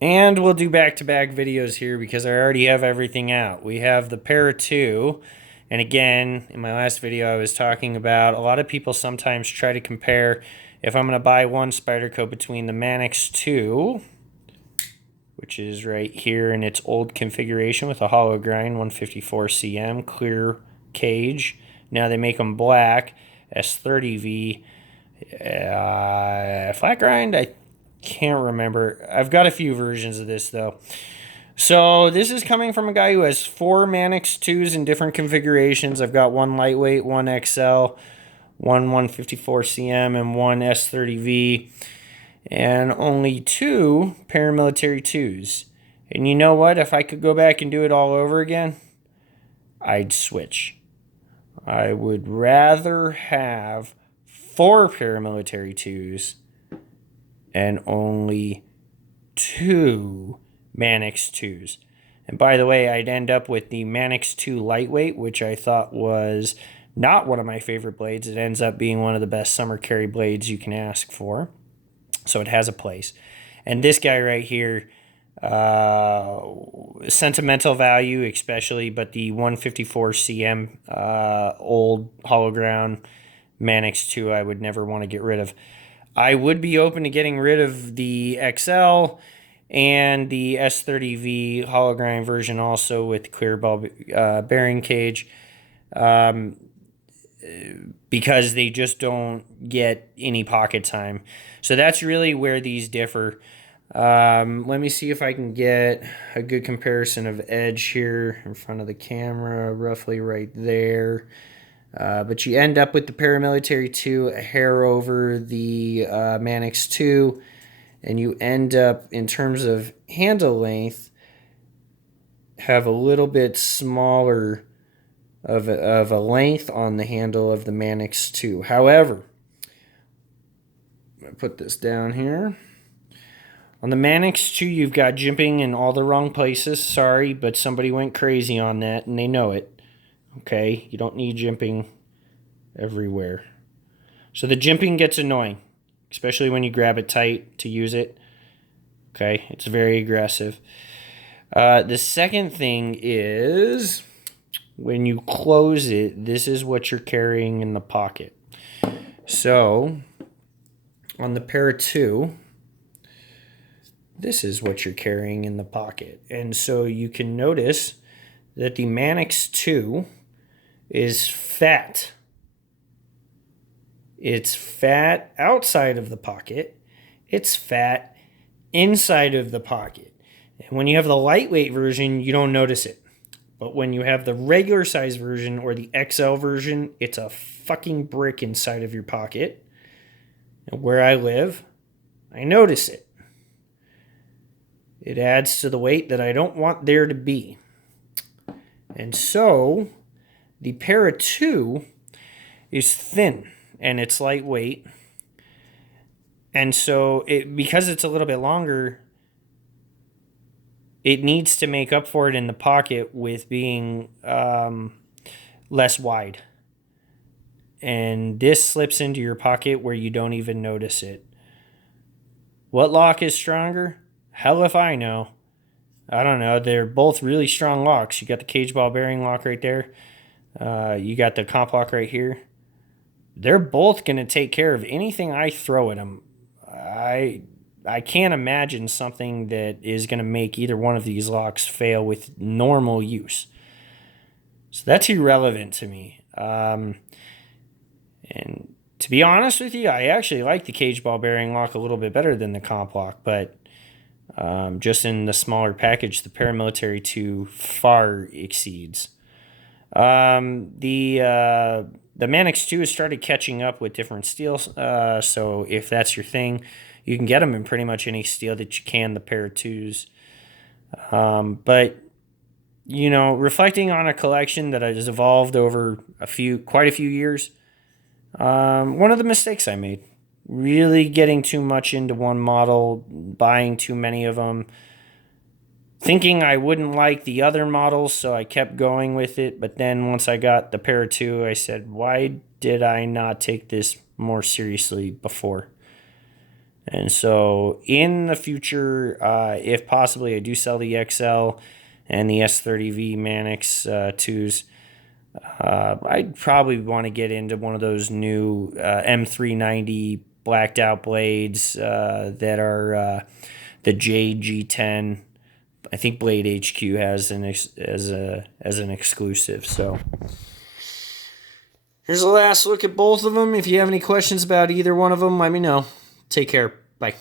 And we'll do back-to-back videos here because I already have everything out. We have the para2, and again, in my last video I was talking about a lot of people sometimes try to compare if I'm going to buy one Spyderco between the Manix 2, which is right here in its old configuration with a hollow grind, 154 cm, clear cage. Now they make them black, S30V, flat grind, I can't remember. I've got a few versions of this though. So this is coming from a guy who has 4 Manix 2s in different configurations. I've got one lightweight, one XL, one 154 cm, and one S30V, and only 2 paramilitary 2s. And you know what? If I could go back and do it all over again, I'd switch. I would rather have 4 paramilitary 2s and only 2 Manix 2s. And by the way, I'd end up with the Manix 2 lightweight, which I thought was not one of my favorite blades. It ends up being one of the best summer carry blades you can ask for. So it has a place. And this guy right here, sentimental value especially, but the 154 cm old hollow ground Manix 2 I would never want to get rid of. I would be open to getting rid of the XL and the S30V hollow grind version also with clear ball bearing cage, because they just don't get any pocket time. So that's really where these differ. Let me see if I can get a good comparison of edge here in front of the camera, roughly right there. But you end up with the paramilitary 2 a hair over the Manix 2, and you end up, in terms of handle length, have a little bit smaller of a length on the handle of the Manix 2. However, I'm going to put this down here. On the Manix 2, you've got jimping in all the wrong places. Sorry, but somebody went crazy on that, and they know it. Okay, you don't need jimping everywhere. So the jimping gets annoying, especially when you grab it tight to use it. Okay, it's very aggressive. The second thing is, when you close it, this is what you're carrying in the pocket. So on the para2, this is what you're carrying in the pocket. And so you can notice that the Manix 2 is fat. It's fat outside of the pocket. It's fat inside of the pocket. And when you have the lightweight version, you don't notice it. But when you have the regular size version or the XL version, it's a fucking brick inside of your pocket. And where I live, I notice it. It adds to the weight that I don't want there to be. And so the para2 is thin and it's lightweight. And so because it's a little bit longer, it needs to make up for it in the pocket with being less wide. And this slips into your pocket where you don't even notice it. What lock is stronger? Hell if I know. I don't know. They're both really strong locks. You got the cage ball bearing lock right there. You got the comp lock right here. They're both going to take care of anything I throw at them. I can't imagine something that is going to make either one of these locks fail with normal use. So that's irrelevant to me. And to be honest with you, I actually like the cage ball bearing lock a little bit better than the comp lock, but just in the smaller package, the paramilitary 2 far exceeds. The Manix 2 has started catching up with different steels, so if that's your thing, you can get them in pretty much any steel that you can, the para2s. But, you know, reflecting on a collection that has evolved over quite a few years, one of the mistakes I made, really getting too much into one model, buying too many of them, thinking I wouldn't like the other models, so I kept going with it. But then once I got the para2, I said, why did I not take this more seriously before? And so in the future, if possibly I do sell the XL and the S30V Manix 2s, I'd probably want to get into one of those new M390 blacked out blades that are the JG10. I think Blade HQ has as an exclusive. So here's a last look at both of them. If you have any questions about either one of them, let me know. Take care. Bye.